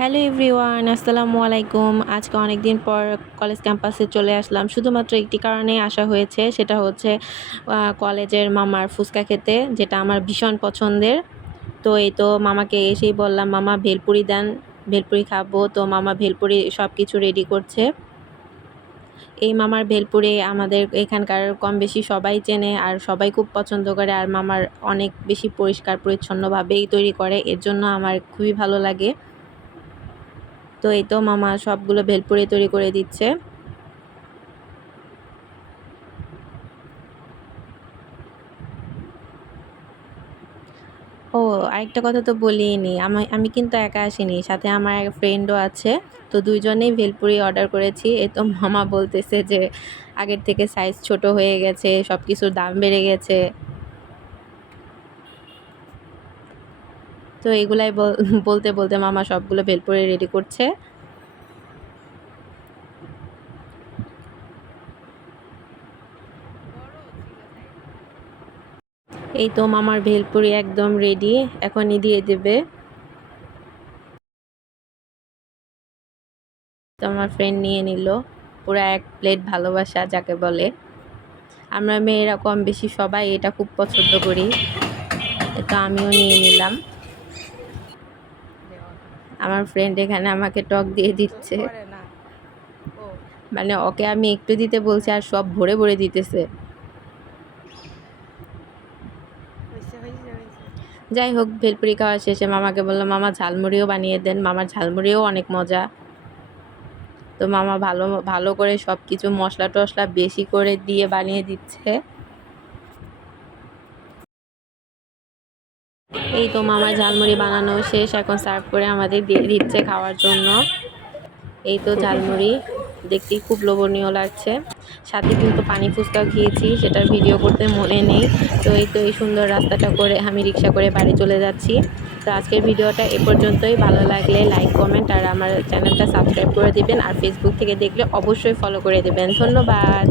Hello everyone, আসসালামু আলাইকুম। আজকে অনেক দিন পর কলেজ ক্যাম্পাসে চলে আসলাম। শুধুমাত্র একটি কারণেই আসা হয়েছে, সেটা হচ্ছে কলেজের মামার ফুচকা খেতে, যেটা আমার ভীষণ পছন্দের। তো এই তো মামাকে এসেই বললাম, মামা ভেলপুরি দেন, ভেলপুরি খাবো। তো মামা ভেলপুরি সব কিছু রেডি করছে। এই মামার ভেলপুরি আমাদের এখানকার কম বেশি সবাই চেনে আর সবাই খুব পছন্দ করে। আর মামার অনেক বেশি পরিষ্কার পরিচ্ছন্নভাবেই তৈরি করে, এর জন্য আমার খুবই ভালো লাগে। তো এই তো মামা সবগুলো ভেলপুরি তৈরি করে দিচ্ছে। ও, আরেকটা কথা তো বলিনি, আমি কিন্তু একা আসিনি, সাথে আমার এক ফ্রেন্ডও আছে। তো দুইজনেই ভেলপুরি অর্ডার করেছি। এই তো মামা বলতেছে যে আগের থেকে সাইজ ছোট হয়ে গেছে, সব কিছুর দাম বেড়ে গেছে। তো এগুলাই বলতে বলতে মামা সবগুলো ভেলপুরি রেডি করছে। এই তো মামার ভেলপুরি একদম রেডি, এখনই দিয়ে দেবে। তো আমার ফ্রেন্ড নিয়ে নিল পুরো এক প্লেট, ভালোবাসা যাকে বলে। আমরা মেয়েরা কম বেশি সবাই এটা খুব পছন্দ করি। তো আমিও নিয়ে নিলাম। আমার ফ্রেন্ড এখানে আমাকে টক দিয়ে দিচ্ছে, মানে ওকে আমি একটু দিতে বলছি আর সব ভরে ভরে দিতেছে। যাই হোক, ভেলপুরি খাওয়া শেষে মামাকে বললাম, মামা ঝালমুড়িও বানিয়ে দেন। মামার ঝালমুড়িও অনেক মজা। তো মামা ভালো ভালো করে সব কিছু মশলা টশলা বেশি করে দিয়ে বানিয়ে দিচ্ছে। এই তো মামার ঝালমুড়ি বানানো শেষ, এখন সার্ভ করে আমাদের দিয়ে দিচ্ছে খাওয়ার জন্য। এই তো ঝালমুড়ি দেখতেই খুব লোভনীয় লাগছে। সাথে কিন্তু পানি ফুচকাও খেয়েছি, সেটার ভিডিও করতে মনে নেই। তো এই তো এই সুন্দর রাস্তাটা করে আমি রিক্সা করে বাড়ি চলে যাচ্ছি। তো আজকের ভিডিওটা এ পর্যন্তই। ভালো লাগলে লাইক, কমেন্ট আর আমার চ্যানেলটা সাবস্ক্রাইব করে দিবেন। আর ফেসবুক থেকে দেখলে অবশ্যই ফলো করে দেবেন। ধন্যবাদ।